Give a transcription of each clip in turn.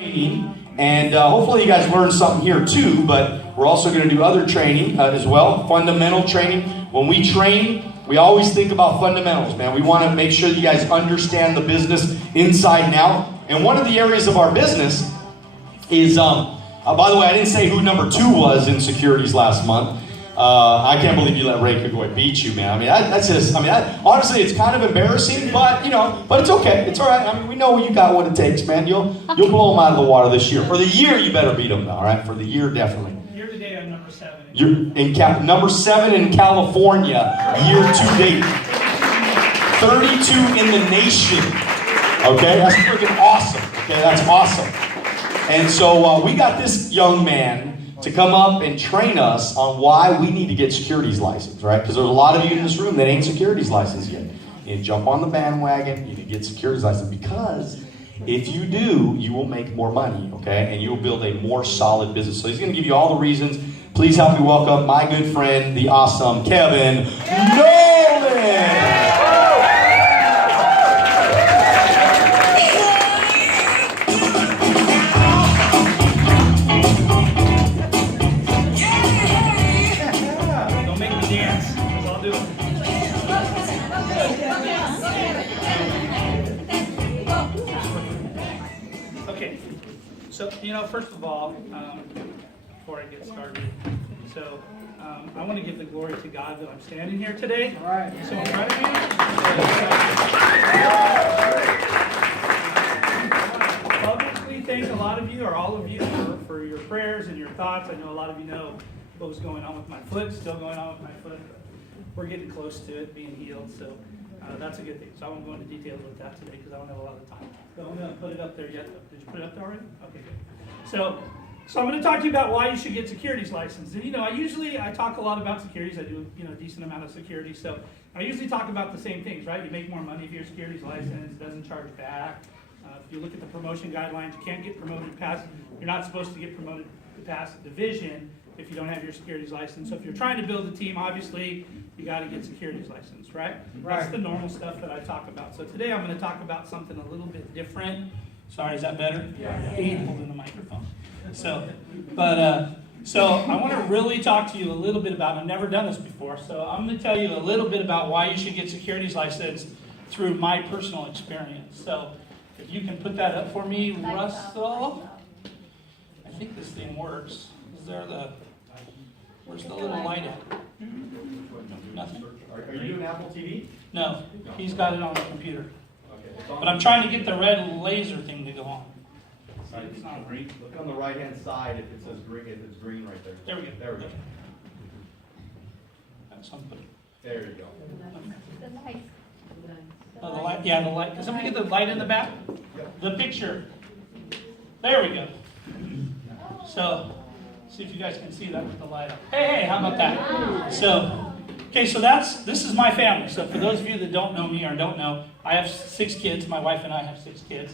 training, and hopefully you guys learned something here too, but we're also going to do other training as well, fundamental training. When we train, we always think about fundamentals, man. We want to make sure that you guys understand the business inside and out. And one of the areas of our business is, by the way, I didn't say who number 2 was in securities last month. I can't believe you let Ray Kagoi beat you, man. I mean, that's just, honestly, it's kind of embarrassing, but, but it's okay. It's all right. I mean, we know you got what it takes, man. You'll blow them out of the water this year. For the year, you better beat them, all right? For the year, definitely. Year to date, I'm number 7. You're in number 7 in California, year to date. 32 in the nation. Okay, that's freaking awesome. Okay, that's awesome. And so we got this young man to come up and train us on why we need to get securities license, right? Because there's a lot of you in this room that ain't securities licensed yet. You jump on the bandwagon, you need to get securities license, because if you do, you will make more money, okay? And you will build a more solid business. So he's going to give you all the reasons. Please help me welcome my good friend, the awesome Kevin Nolan. So, first of all, before I get started, I want to give the glory to God that I'm standing here today. All right. So in front of me. I publicly thank a lot of you, or all of you, for your prayers and your thoughts. I know a lot of you know what was going on with my foot, still going on with my foot. We're getting close to it being healed, so that's a good thing. So I won't go into details with that today because I don't have a lot of time. So I'm going to put it up there yet. Did you put it up there already? Okay, good. So I'm going to talk to you about why you should get securities license. And I talk a lot about securities. I do a decent amount of securities. So I usually talk about the same things, right? You make more money if you're a securities license. It doesn't charge back. If you look at the promotion guidelines, you can't get promoted past. You're not supposed to get promoted past division if you don't have your securities license. So if you're trying to build a team, obviously you got to get securities license, right? That's the normal stuff that I talk about. So today I'm going to talk about something a little bit different. Sorry, is that better? Yeah. Holding the microphone. So I want to really talk to you a little bit about, I've never done this before, so I'm going to tell you a little bit about why you should get securities license through my personal experience. So if you can put that up for me, Russell. I think this thing works. Where's the little light at? Nothing. Are you doing Apple TV? No, he's got it on the computer. But I'm trying to get the red laser thing to go on. It's not green. Look on the right-hand side if it says green. If it's green right there. There we go. There we go. That's something. There you go. The light. Oh, the light. Yeah, the light. Can somebody get the light in the back? The picture. There we go. So, see if you guys can see that with the light up. Hey, how about that? So this is my family. So for those of you that don't know me or don't know, I have 6 kids. My wife and I have 6 kids.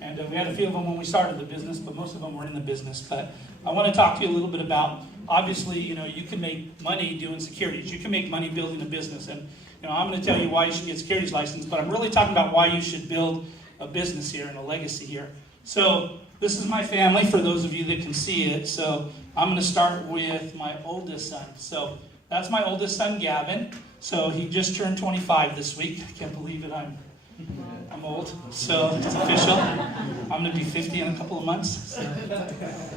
And we had a few of them when we started the business, but most of them were in the business. But I want to talk to you a little bit about, obviously, you can make money doing securities. You can make money building a business. And, I'm going to tell you why you should get securities license, but I'm really talking about why you should build a business here and a legacy here. So this is my family, for those of you that can see it. So I'm going to start with my oldest son. So that's my oldest son, Gavin. So he just turned 25 this week. I can't believe it. I'm old, so it's official. I'm going to be 50 in a couple of months.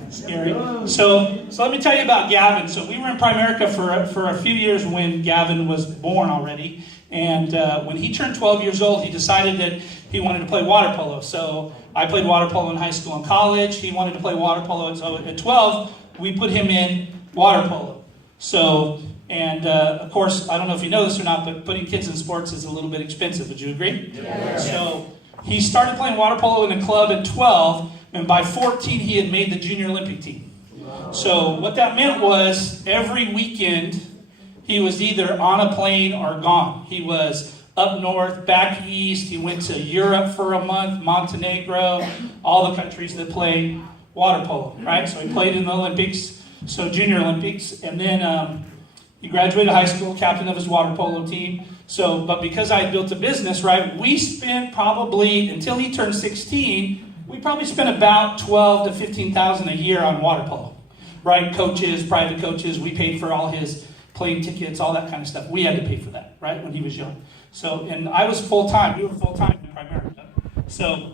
Scary. So let me tell you about Gavin. So we were in Primerica for a few years when Gavin was born already. And when he turned 12 years old, he decided that he wanted to play water polo. So I played water polo in high school and college. He wanted to play water polo. So at 12, we put him in water polo. So, of course, I don't know if you know this or not, but putting kids in sports is a little bit expensive. Would you agree? Yeah. So he started playing water polo in a club at 12, and by 14, he had made the junior Olympic team. Wow. So what that meant was every weekend, he was either on a plane or gone. He was up north, back east. He went to Europe for a month, Montenegro, all the countries that play water polo, right? So he played in the Olympics, so junior Olympics, and then he graduated high school, captain of his water polo team. But because I had built a business, right, we spent probably, until he turned 16, we probably spent about 12 to 15,000 a year on water polo, right? Coaches, private coaches, we paid for all his plane tickets, all that kind of stuff. We had to pay for that, right, when he was young. So, and I was full-time. We were full-time in Primerica. So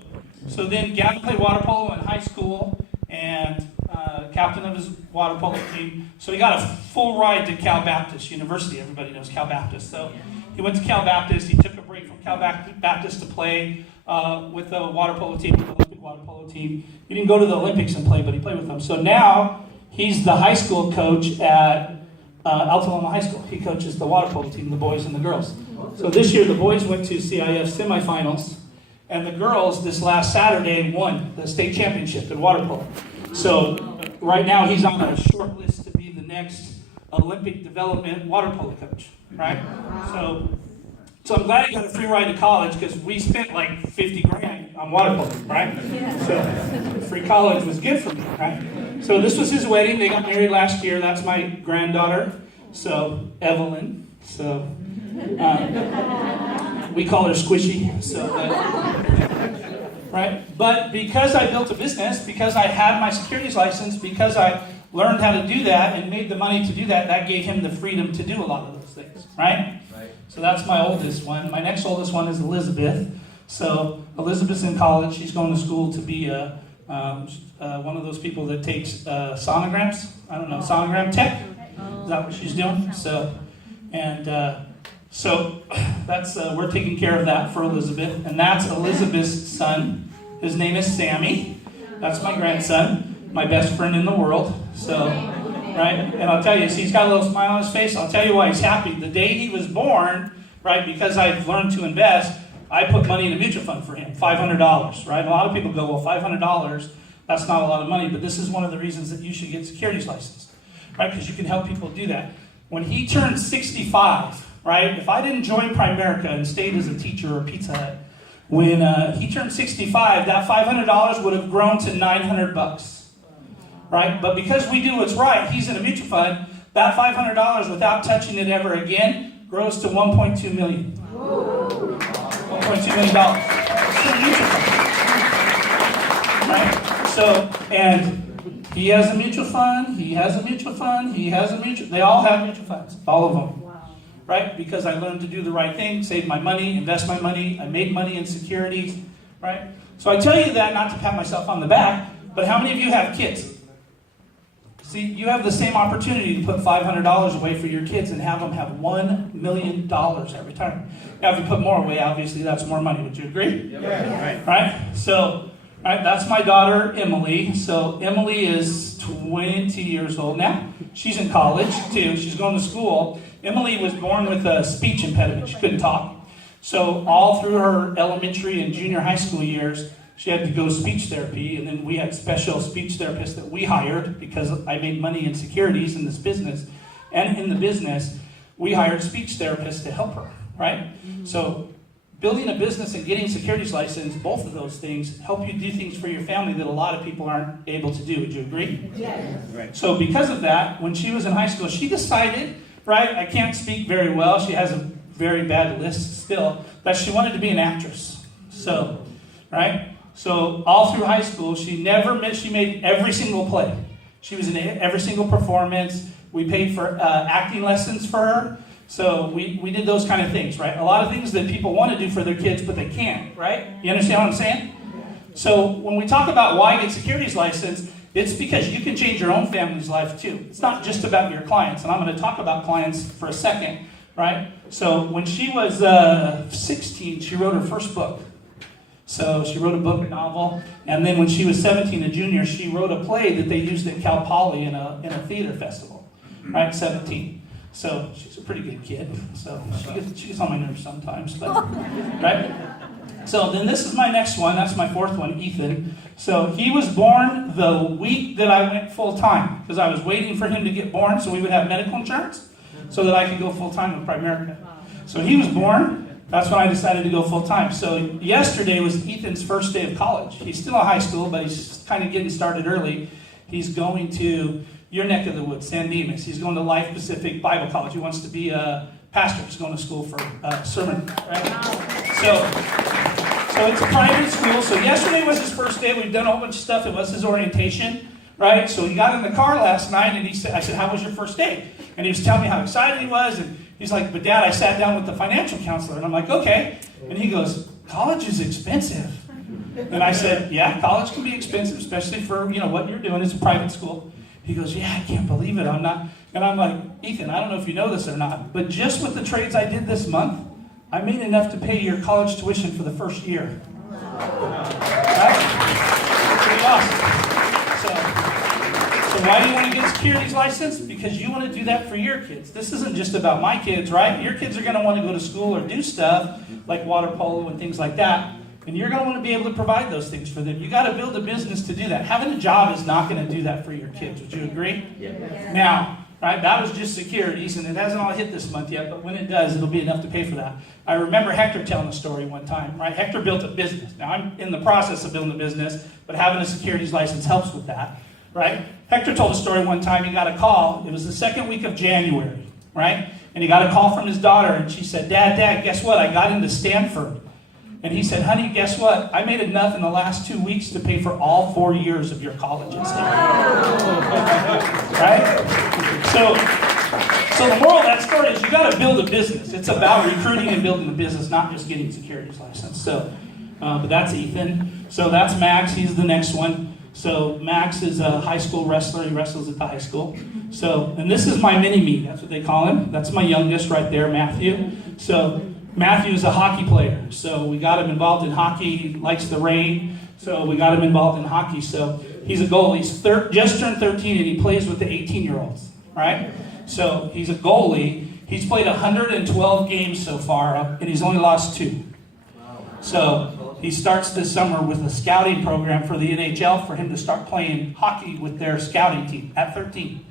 then Gavin played water polo in high school and captain of his water polo team. So he got a full ride to Cal Baptist University. Everybody knows Cal Baptist. So he went to Cal Baptist. He took a break from Cal Baptist to play with the water polo team, the Olympic water polo team. He didn't go to the Olympics and play, but he played with them. So now he's the high school coach at Altaloma High School. He coaches the water polo team, the boys and the girls. So this year the boys went to CIF semifinals, and the girls this last Saturday won the state championship in water polo. So right now he's on a short list to be the next Olympic development water polo coach, right? So I'm glad he got a free ride to college because we spent like 50 grand on water polo, right? So free college was good for me, right? So this was his wedding. They got married last year. That's my granddaughter, so Evelyn. So we call her Squishy. So right? But because I built a business, because I had my securities license, because I learned how to do that and made the money to do that, that gave him the freedom to do a lot of those things, right? So that's my oldest one. My next oldest one is Elizabeth. So Elizabeth's in college. She's going to school to be one of those people that takes sonograms. I don't know, sonogram tech. Is that what she's doing? So that's we're taking care of that for Elizabeth, and that's Elizabeth's son. His name is Sammy. That's my grandson, my best friend in the world. So, right, and I'll tell you, he's got a little smile on his face. I'll tell you why he's happy. The day he was born, right, because I've learned to invest, I put money in a mutual fund for him, $500, right? A lot of people go, well, $500, that's not a lot of money, but this is one of the reasons that you should get securities licensed, right? Because you can help people do that. When he turned 65, right, if I didn't join Primerica and stayed as a teacher or Pizza Hut, when he turned 65, that $500 would have grown to $900, right? But because we do what's right, he's in a mutual fund, that $500 without touching it ever again grows to $1.2 million. $1.2 million. It's a mutual fund. Right? So, and he has a mutual fund, he has a mutual fund, he has a mutual, they all have mutual funds, all of them. Right? Because I learned to do the right thing, save my money, invest my money, I make money in securities, right? So I tell you that not to pat myself on the back, but how many of you have kids? See, you have the same opportunity to put $500 away for your kids and have them have $1 million at retirement. Now, if you put more away, obviously that's more money. Would you agree? Yeah. Right? So, right, that's my daughter, Emily. So Emily is 20 years old now. She's in college, too. She's going to school. Emily was born with a speech impediment. She couldn't talk. So all through her elementary and junior high school years, she had to go speech therapy, and then we had special speech therapists that we hired because I made money in securities in this business. And in the business, we hired speech therapists to help her, right? So building a business and getting securities license, both of those things help you do things for your family that a lot of people aren't able to do. Would you agree? Yes. Right. So because of that, when she was in high school, she decided, right, I can't speak very well. She has a very bad list still, that she wanted to be an actress. So, right? So all through high school, she never missed. She made every single play. She was in every single performance. We paid for acting lessons for her. So we did those kind of things, right? A lot of things that people want to do for their kids, but they can't, right? You understand what I'm saying? So when we talk about why get securities license, it's because you can change your own family's life too. It's not just about your clients. And I'm going to talk about clients for a second, right? So when she was 16, she wrote her first book. So she wrote a book, a novel, and then when she was 17, a junior, she wrote a play that they used at Cal Poly in a theater festival, right? 17. So she's a pretty good kid. So she gets on my nerves sometimes, but right? So then this is my next one. That's my fourth one, Ethan. So he was born the week that I went full time because I was waiting for him to get born so we would have medical insurance so that I could go full time with Primerica. So he was born. That's when I decided to go full-time. So yesterday was Ethan's first day of college. He's still in high school, but he's kind of getting started early. He's going to your neck of the woods, San Dimas. He's going to Life Pacific Bible College. He wants to be a pastor. He's going to school for sermon. Right? So it's a private school. So yesterday was his first day. We've done a whole bunch of stuff. It was his orientation, right? So he got in the car last night and I said, how was your first day? And he was telling me how excited he was. And he's like, but Dad, I sat down with the financial counselor. And I'm like, okay. And he goes, college is expensive. And I said, yeah, college can be expensive, especially for, what you're doing. It's a private school. He goes, yeah, I can't believe it. I'm not. And I'm like, Ethan, I don't know if you know this or not, but just with the trades I did this month, I made enough to pay your college tuition for the first year. Right? Pretty awesome. So why do you want to get a securities license? Because you want to do that for your kids. This isn't just about my kids, right? Your kids are going to want to go to school or do stuff like water polo and things like that. And you're going to want to be able to provide those things for them. You got to build a business to do that. Having a job is not going to do that for your kids. Would you agree? Yeah. Now, right, that was just securities, and it hasn't all hit this month yet, but when it does, it'll be enough to pay for that. I remember Hector telling a story one time, right? Hector built a business. Now, I'm in the process of building a business, but having a securities license helps with that, right? Hector told a story one time. He got a call. It was the second week of January, right? And he got a call from his daughter, and she said, Dad, guess what? I got into Stanford. And he said, honey, guess what? I made enough in the last 2 weeks to pay for all 4 years of your college in Stanford. Right? So the moral of that story is you got to build a business. It's about recruiting and building a business, not just getting a securities license. So, but that's Ethan. So that's Max. He's the next one. So Max is a high school wrestler. He wrestles at the high school. So, and this is my mini-me. That's what they call him. That's my youngest right there, Matthew. So Matthew is a hockey player, so we got him involved in hockey. He likes the rain, so we got him involved in hockey. So he's a goalie. He's just turned 13, and he plays with the 18-year-olds, right? So he's a goalie. He's played 112 games so far, and he's only lost 2. So he starts this summer with a scouting program for the NHL for him to start playing hockey with their scouting team at 13.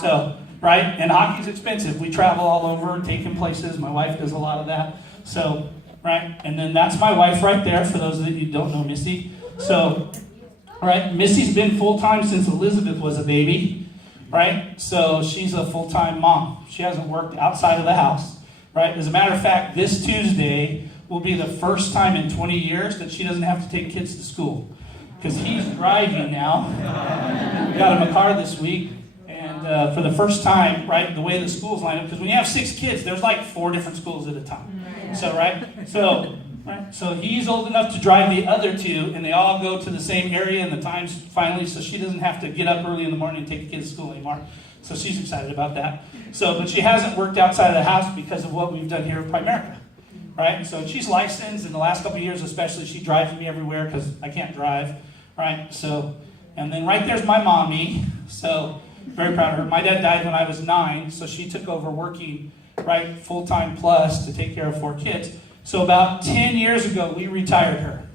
So, right? And hockey's expensive. We travel all over, taking places. My wife does a lot of that. So, right? And then that's my wife right there, for those of you who don't know Missy. So, right? Missy's been full-time since Elizabeth was a baby, right? So she's a full-time mom. She hasn't worked outside of the house, right? As a matter of fact, this Tuesday will be the first time in 20 years that she doesn't have to take kids to school, because he's driving now. We got him a car this week. And for the first time, right, the way the schools line up, because when you have 6 kids, there's like 4 different schools at a time. So, right? So he's old enough to drive the other 2, and they all go to the same area, and the time's finally, so she doesn't have to get up early in the morning and take the kids to school anymore. So she's excited about that. So, but she hasn't worked outside of the house because of what we've done here at Primerica, right? So she's licensed. In the last couple of years especially, she drives me everywhere because I can't drive, right? So, and then right there's my mommy. So very proud of her. My dad died when I was 9, so she took over working, right, full-time plus to take care of 4 kids. So about 10 years ago, we retired her.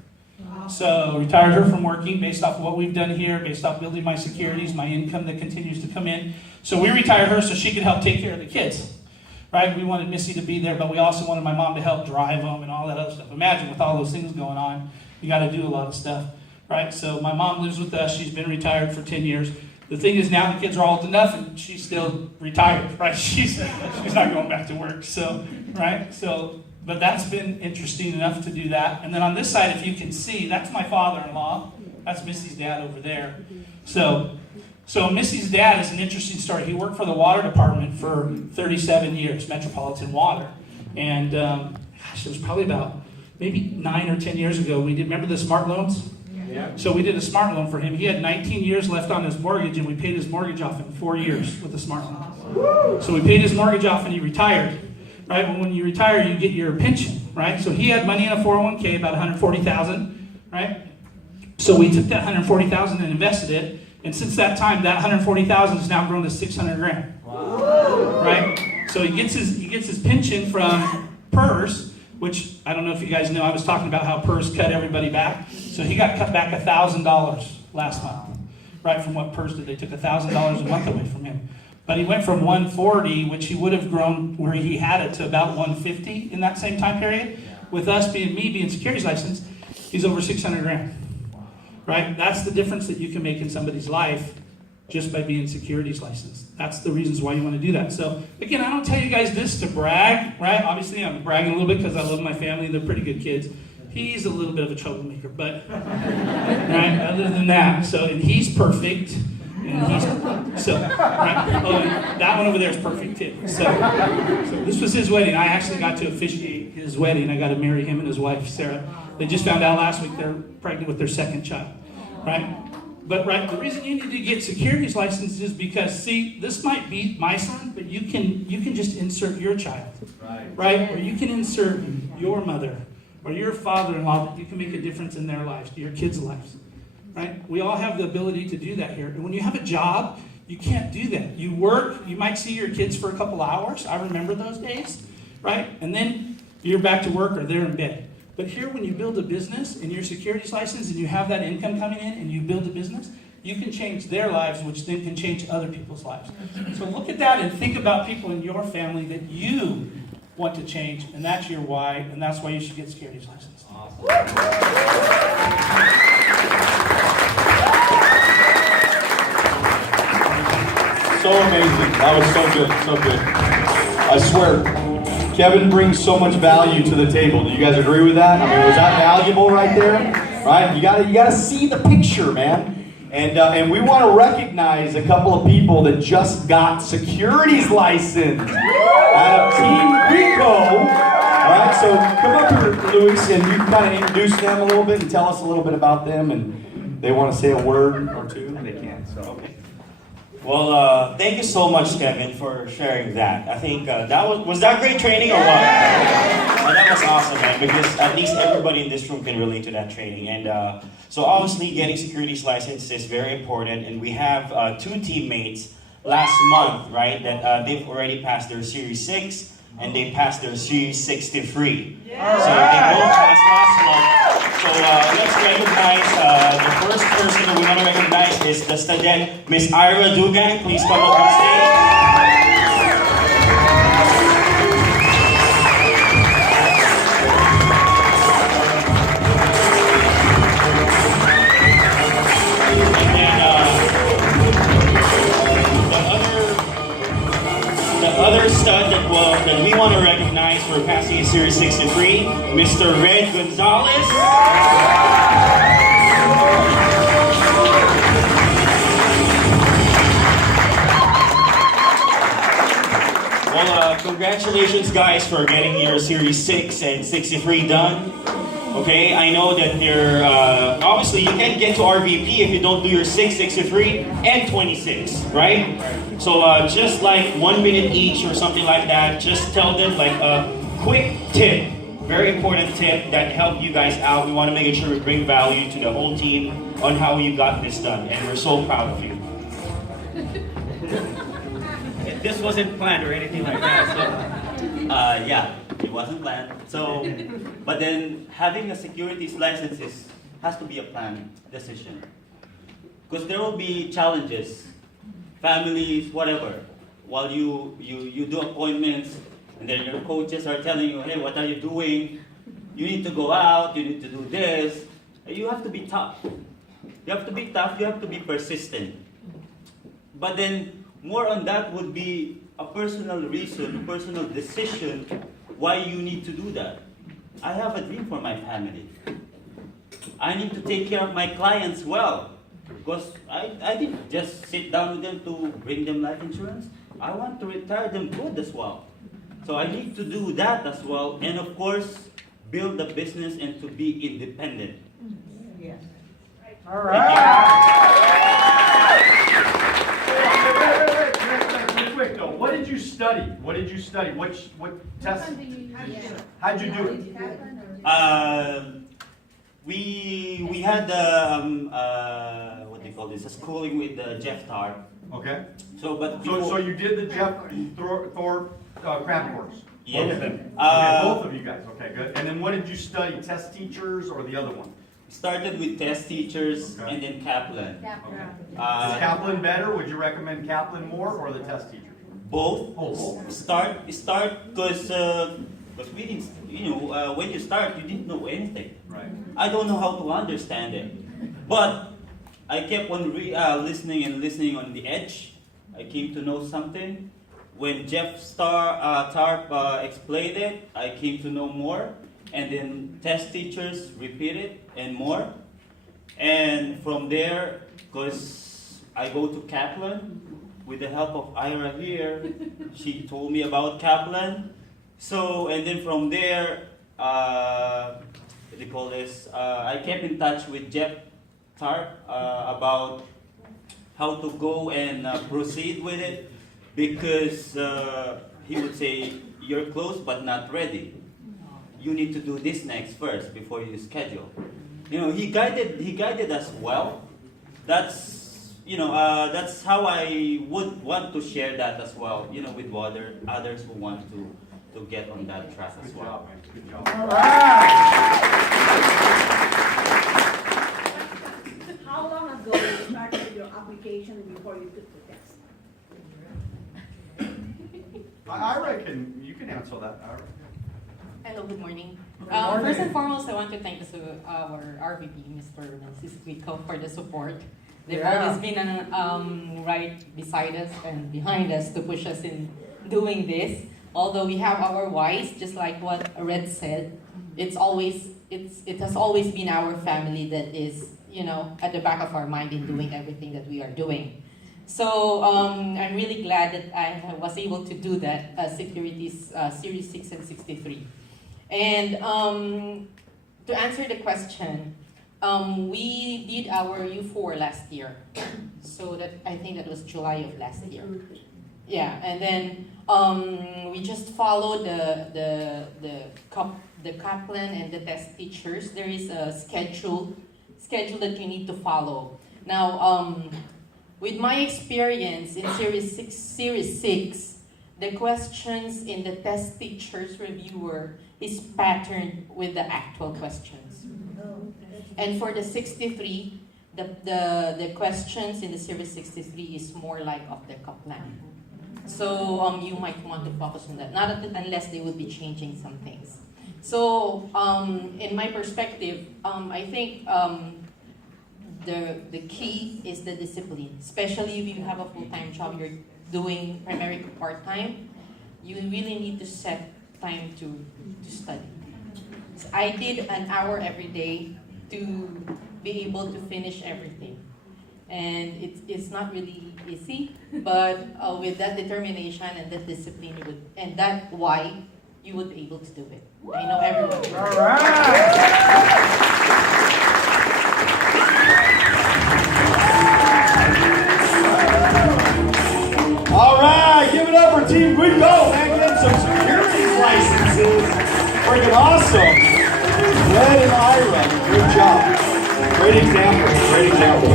So retired her from working based off of what we've done here, based off building my securities, my income that continues to come in. So we retired her so she could help take care of the kids, right? We wanted Missy to be there, but we also wanted my mom to help drive them and all that other stuff. Imagine with all those things going on, you got to do a lot of stuff, right? So my mom lives with us. She's been retired for 10 years. The thing is, now the kids are old enough, and she's still retired, right? She's not going back to work, so, right? So, but that's been interesting enough to do that. And then on this side, if you can see, that's my father-in-law. That's Missy's dad over there. So Missy's dad is an interesting story. He worked for the water department for 37 years, Metropolitan Water. And, it was probably about maybe 9 or 10 years ago, we did, remember the smart loans? Yeah. So we did a smart loan for him. He had 19 years left on his mortgage, and we paid his mortgage off in 4 years with the smart loan. So we paid his mortgage off, and he retired. Right? When you retire, you get your pension. Right? So he had money in a 401k, about $140,000. Right? So we took that $140,000 and invested it, and since that time, that $140,000 has now grown to $600,000. Wow. Right? So he gets his pension from PERS, which I don't know if you guys know. I was talking about how PERS cut everybody back. So he got cut back $1,000 last month, right, from what PERS did. They took $1,000 a month away from him. But he went from 140, which he would have grown where he had it, to about 150 in that same time period. With us being securities licensed, he's over $600,000, right? That's the difference that you can make in somebody's life just by being securities licensed. That's the reasons why you want to do that. So again, I don't tell you guys this to brag, right? Obviously, I'm bragging a little bit because I love my family. They're pretty good kids. he's a little bit of a troublemaker, but right, other than that, so, and he's perfect. And he's, so, right, oh, and that one over there is perfect too. So this was his wedding. I actually got to officiate his wedding. I got to marry him and his wife, Sarah. They just found out last week they're pregnant with their second child, right? But right, the reason you need to get securities licenses is because, see, this might be my son, but you can just insert your child, right? Or you can insert your mother or your father-in-law. You can make a difference in their lives, your kids' lives, right? We all have the ability to do that here. And when you have a job, you can't do that. You work, you might see your kids for a couple hours. I remember those days, right? And then you're back to work or they're in bed. But here, when you build a business and your securities license and you have that income coming in and you build a business, you can change their lives, which then can change other people's lives. So look at that and think about people in your family that you want to change, and that's your why, and that's why you should get a securities license. Awesome. So amazing. That was so good, so good. I swear, Kevin brings so much value to the table. Do you guys agree with that? I mean, was that valuable right there? Right? You gotta see the picture, man. And we want to recognize a couple of people that just got securities license out of Team Rico. All right, so come up here, Luis, and you can kind of introduce them a little bit and tell us a little bit about them. And they want to say a word or two, and they can. So. Okay. Well, thank you so much, Kevin, for sharing that. I think that was that great training or what? That was awesome, man, because at least everybody in this room can relate to that training. And so obviously getting securities license is very important, and we have two teammates last month, right, that they've already passed their Series 6 and they passed their Series 63. Yeah. So they both passed last month. So let's recognize the first person that we want to recognize is the student, Miss Ira Dugan. Please come up on stage. Other stud that we want to recognize for passing Series 63, Mr. Red Gonzalez. Well, congratulations guys for getting your Series 6 and 63 done. Okay, I know that you're, obviously you can't get to RVP if you don't do your 6, 63, and 26, right? So just like 1 minute each or something like that, just tell them like a quick tip, very important tip that help you guys out. We want to make sure we bring value to the whole team on how you got this done, and we're so proud of you. This wasn't planned or anything like that, so yeah, it wasn't planned. So, but then having a securities license has to be a planned decision, because there will be challenges, families, whatever. While you do appointments, and then your coaches are telling you, hey, what are you doing? You need to go out, you need to do this. You have to be tough. You have to be tough, you have to be persistent. But then more on that would be a personal reason, a personal decision why you need to do that. I have a dream for my family. I need to take care of my clients well. Because I didn't just sit down with them to bring them life insurance. I want to retire them good as well. So I need to do that as well. And of course, build a business and to be independent. Yes. All right. Real quick though, what did you study? What did you study? What test? How'd you do it? We had what do you call this? A schooling with Jeff Tarp. Okay. So you did the Jeff Thorpe craft course. Yes. Both of them. Okay, both of you guys. Okay, good. And then what did you study? Test teachers or the other one? Started with test teachers Okay. and then Kaplan. Is Kaplan better? Would you recommend Kaplan more or the test teachers? Both. Both. Start because we didn't, when you start, you didn't know anything. Right. I don't know how to understand it, but I kept on listening and listening on the edge. I came to know something. When Jeff Tarp explained it, I came to know more. and then test teachers repeat it and more. And from there, because I go to Kaplan, with the help of Ira here, she told me about Kaplan. So, and then from there, what do you call this? I kept in touch with Jeff Tarp about how to go and proceed with it, because he would say, you're close but not ready. You need to do this next first before you schedule. You know, he guided us well. That's how I would want to share that as well, you know, with others who want to get on that track as well. Good job. All right. How long ago you started your application before you took the test? I reckon you can answer that, Ira. Hello, good morning. Good morning. First and foremost, I want to thank our RVP, Mr. Nancy Squeako, for the support. They've Yeah. always been right beside us and behind us to push us in doing this. Although we have our whys, just like what Red said, it has always been our family that is, you know, at the back of our mind in doing everything that we are doing. So I'm really glad that I was able to do that Securities Series 6 and 63. And to answer the question, we did our U4 last year. So that I think that was July of last year. Yeah, and then we just followed the Kaplan and the test teachers. There is a schedule that you need to follow. Now, with my experience in Series 6, the questions in the test teacher's reviewer is patterned with the actual questions. And for the 63, the questions in the Series 63 is more like of the Kaplan. So you might want to focus on that, not unless they will be changing some things. So in my perspective, I think the key is the discipline, especially if you have a full-time job, you're doing primary to part-time, you really need to set time to study. So I did an hour every day to be able to finish everything. And it's not really easy, but with that determination and that discipline, and that why, you would be able to do it. I know everyone. All right. All right, give it up for Team Guico, man. Getting some securities licenses. Freaking awesome. Red and Ira, good job. Great example, great example.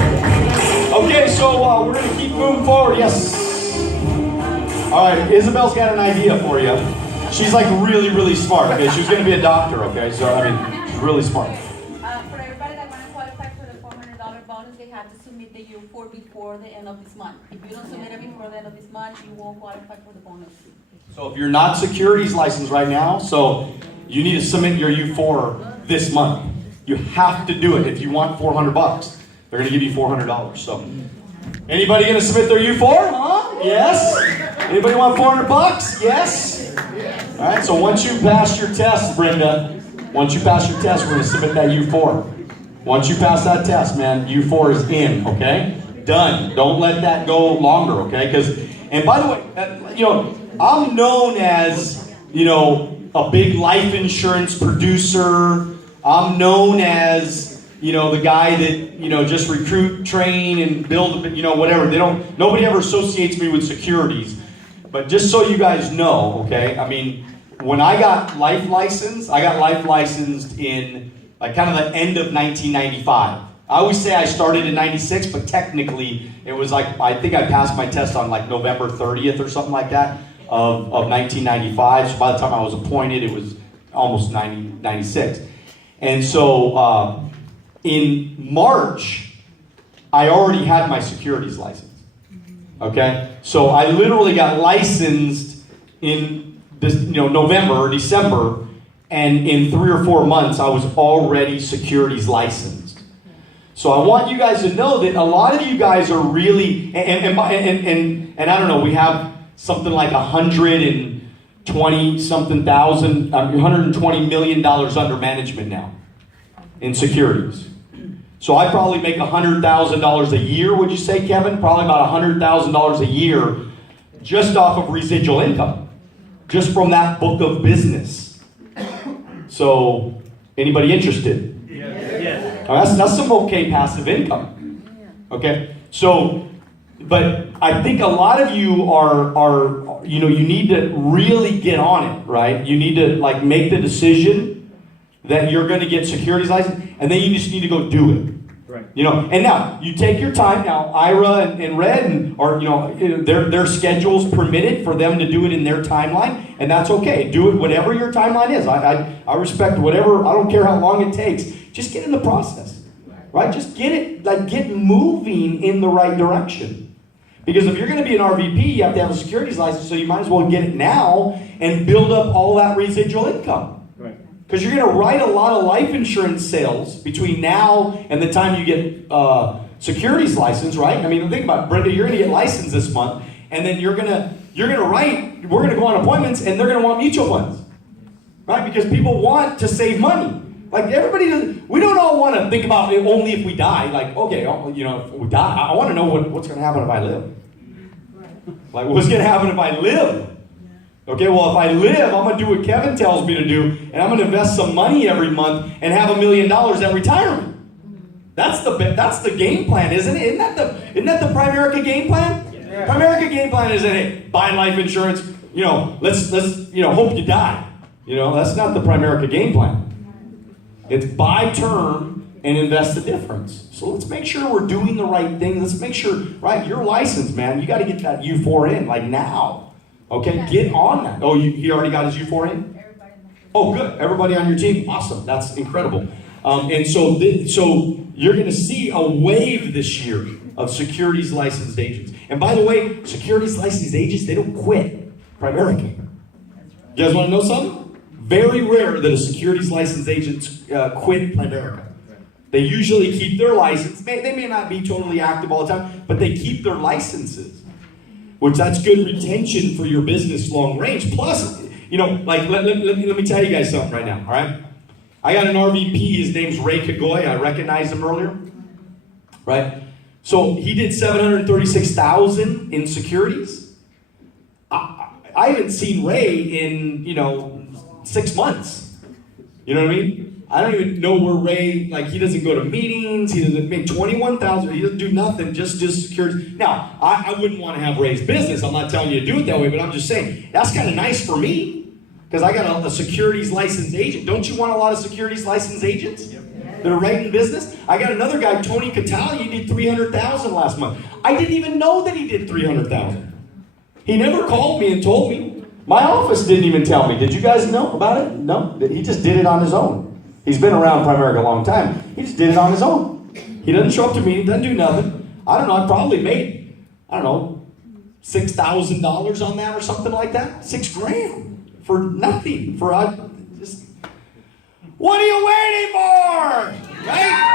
Okay, so we're going to keep moving forward. Yes. All right, Isabel's got an idea for you. She's like really, really smart. Okay, she's going to be a doctor. Okay, so I mean, she's really smart. For everybody that want to qualify for the $400 bonus, they have to submit the U4 before the end of this month. If you don't submit it before the end of this month, you won't qualify for the bonus. So if you're not securities licensed right now, so you need to submit your U4 this month. You have to do it if you want $400. They're going to give you $400. So, anybody going to submit their U4? Huh? Yes. Anybody want $400? Yes. All right. So once you pass your test, Brenda, once you pass your test, we're going to submit that U4. Once you pass that test, man, U4 is in. Okay. Done. Don't let that go longer. Okay. And by the way, I'm known as a big life insurance producer. I'm known as the guy that, just recruit, train, and build, whatever. Nobody ever associates me with securities. But just so you guys know, okay, I mean, when I got life licensed in like kind of the end of 1995. I always say I started in 96, but technically it was like, I think I passed my test on like November 30th or something like that of 1995. So by the time I was appointed, it was almost 96. And so, in March, I already had my securities license. Okay? So I literally got licensed in this, November or December, and in 3 or 4 months, I was already securities licensed. So I want you guys to know that a lot of you guys are really, and I don't know, we have something like 100 and 120-something thousand, $120 million under management now in securities. So I probably make $100,000 a year, would you say, Kevin? Probably about $100,000 a year just off of residual income, just from that book of business. So, anybody interested? Yes. That's some okay passive income. Okay? So, but I think a lot of you are you need to really get on it, right? You need to like make the decision that you're going to get securities license, and then you just need to go do it. Right. And now you take your time. Now Ira and Red their schedule's permitted for them to do it in their timeline, and that's okay. Do it whatever your timeline is. I respect whatever. I don't care how long it takes. Just get in the process, right? Just get moving in the right direction. Because if you're going to be an RVP, you have to have a securities license, so you might as well get it now and build up all that residual income. Right. Because you're going to write a lot of life insurance sales between now and the time you get securities license, right? I mean, think about it, Brenda. You're going to get licensed this month, and then we're going to go on appointments, and they're going to want mutual funds, right? Because people want to save money. Like everybody does, we don't all want to think about it only if we die. Like, okay, if we die, I want to know what's going to happen if I live. Like, what's going to happen if I live? Okay, well, if I live, I'm going to do what Kevin tells me to do, and I'm going to invest some money every month and have $1 million at retirement. That's the game plan, isn't it? Isn't that the Primerica game plan? Yeah. Primerica game plan is hey, buy life insurance. Let's hope you die. That's not the Primerica game plan. It's buy term and invest the difference. So let's make sure we're doing the right thing. Let's make sure, right? You're licensed, man. You got to get that U4 in like now. Okay, get on that. Oh, he already got his U4 in? Oh, good. Everybody on your team, awesome. That's incredible. And so you're going to see a wave this year of securities licensed agents. And by the way, securities licensed agents, they don't quit Primerica. You guys want to know something? Very rare that a securities licensed agent quit Primerica. They usually keep their license. They may not be totally active all the time, but they keep their licenses, which that's good retention for your business long range. Plus, let me tell you guys something right now, all right? I got an RVP, his name's Ray Kagoy. I recognized him earlier, right? So he did $736,000 in securities. I haven't seen Ray in, 6 months. You know what I mean? I don't even know where Ray, he doesn't go to meetings, he doesn't make $21,000, he doesn't do nothing, just securities. Now, I wouldn't want to have Ray's business. I'm not telling you to do it that way, but I'm just saying, that's kind of nice for me, because I got a securities licensed agent. Don't you want a lot of securities licensed agents that are right in business? I got another guy, Tony Catali, he did $300,000 last month. I didn't even know that he did $300,000. He never called me and told me. My office didn't even tell me. Did you guys know about it? No, he just did it on his own. He's been around Primerica a long time. He just did it on his own. He doesn't show up to me, doesn't do nothing. I don't know, I probably made, $6,000 on that or something like that. $6,000 for nothing. What are you waiting for? Right?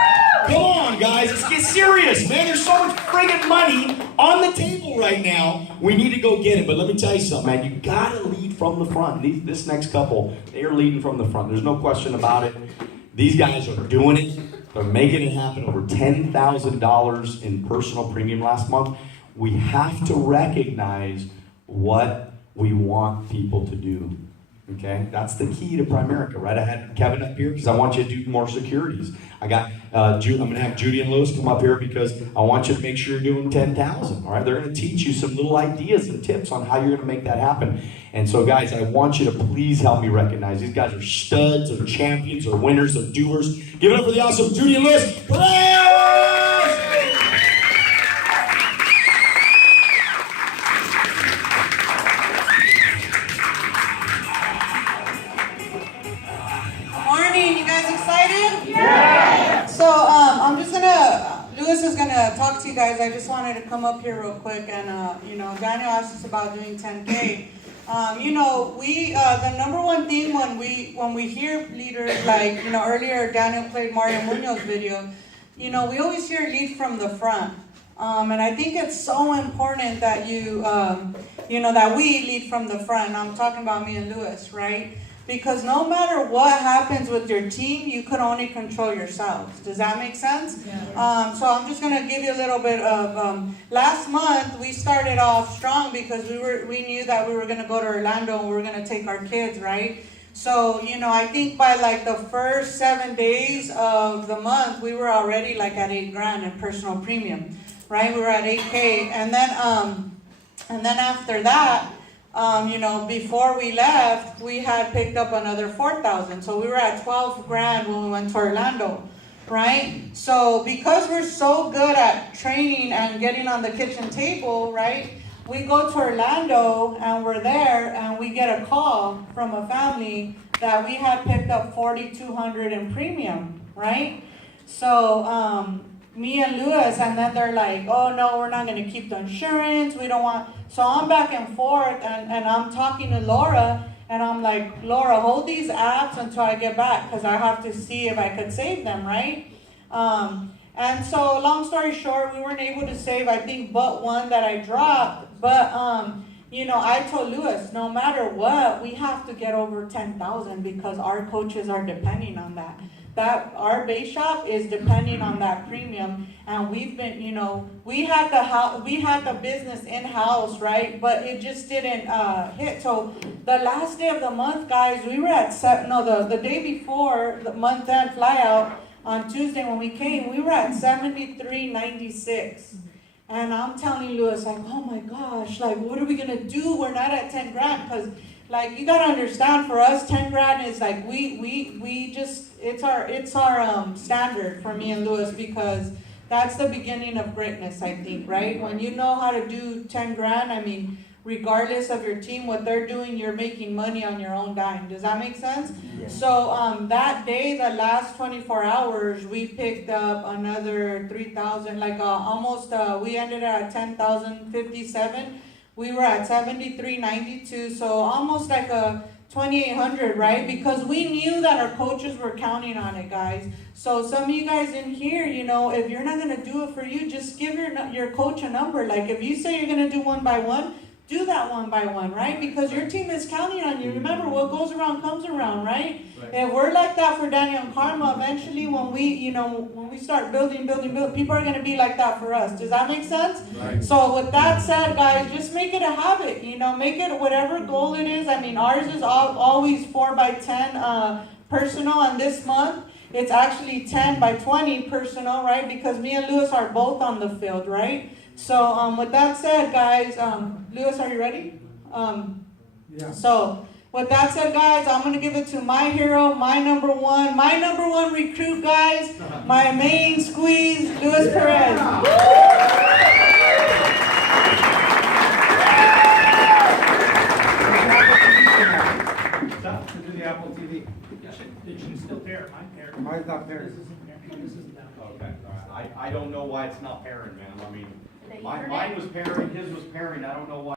Come on, guys, let's get serious, man. There's so much friggin' money on the table right now. We need to go get it. But let me tell you something, man. You gotta lead from the front. This next couple, they are leading from the front. There's no question about it. These guys are doing it. They're making it happen. Over $10,000 in personal premium last month. We have to recognize what we want people to do. Okay, that's the key to Primerica, right? I had Kevin up here because I want you to do more securities. I got I'm going to have Judy and Lewis come up here because I want you to make sure you're doing 10,000. All right, they're going to teach you some little ideas and tips on how you're going to make that happen. And so, guys, I want you to please help me recognize these guys are studs, or champions, or winners, or doers. Give it up for the awesome Judy and Lewis. Lewis is gonna talk to you guys. I just wanted to come up here real quick and Daniel asked us about doing 10K. We the number one thing when we hear leaders earlier Daniel played Mario Munoz video. We always hear lead from the front. And I think it's so important that that we lead from the front. I'm talking about me and Lewis, right? Because no matter what happens with your team, you could only control yourselves. Does that make sense? Yeah. So I'm just gonna give you a little bit of. Last month we started off strong because we knew that we were gonna go to Orlando and we were gonna take our kids, right? So I think by like the first 7 days of the month, we were already like at $8,000 in personal premium, right? We were at $8,000, and then after that. Before we left, we had picked up another $4,000. So we were at $12,000 when we went to Orlando, right? So because we're so good at training and getting on the kitchen table, right? We go to Orlando and we're there and we get a call from a family that we had picked up $4,200 in premium, right? So me and Lewis, and then they're like, oh no, we're not going to keep the insurance. We don't want. So I'm back and forth, and I'm talking to Laura, and I'm like, Laura, hold these apps until I get back, because I have to see if I could save them, right? And so long story short, we weren't able to save, I think, but one that I dropped. But, I told Lewis, no matter what, we have to get over 10,000 because our coaches are depending on that. That our base shop is depending on that premium, and we've been, we had the business in house, right? But it just didn't hit. So the last day of the month, guys, we were at the day before the month end flyout on Tuesday when we came, we were at 73.96. And I'm telling Lewis, like, oh my gosh, like, what are we gonna do? We're not at $10,000 because. Like, you gotta understand, for us, $10,000 is like, we just, it's our standard for me and Lewis, because that's the beginning of greatness, I think, right? When you know how to do $10,000, I mean, regardless of your team, what they're doing, you're making money on your own dime. Does that make sense? Yeah. So, that day, the last 24 hours, we picked up another 3,000, like, we ended at 10,057. We were at 73.92, so almost like a 2,800, right? Because we knew that our coaches were counting on it, guys. So some of you guys in here, if you're not gonna do it for you, just give your coach a number. Like if you say you're gonna do one by one, do that one by one, right? Because your team is counting on you. Remember, what goes around comes around, right? If we're like that for Daniel and Karma, eventually when we start building, people are going to be like that for us. Does that make sense? Right. So with that said, guys, just make it a habit, make it whatever goal it is. I mean, ours is always 4x10 personal, and this month, it's actually 10x20 personal, right? Because me and Lewis are both on the field, right? So with that said, guys, Lewis, are you ready? Yeah. So with that said, guys, I'm going to give it to my hero, my number one recruit, guys, my main squeeze, Lewis Perez. Stop to do the Apple TV. It should still pair. Mine paired. Mine's not paired. This isn't paired. This isn't down. Okay, all right. I don't know why it's not pairing, man. I mean, mine was pairing, his was pairing. I don't know why.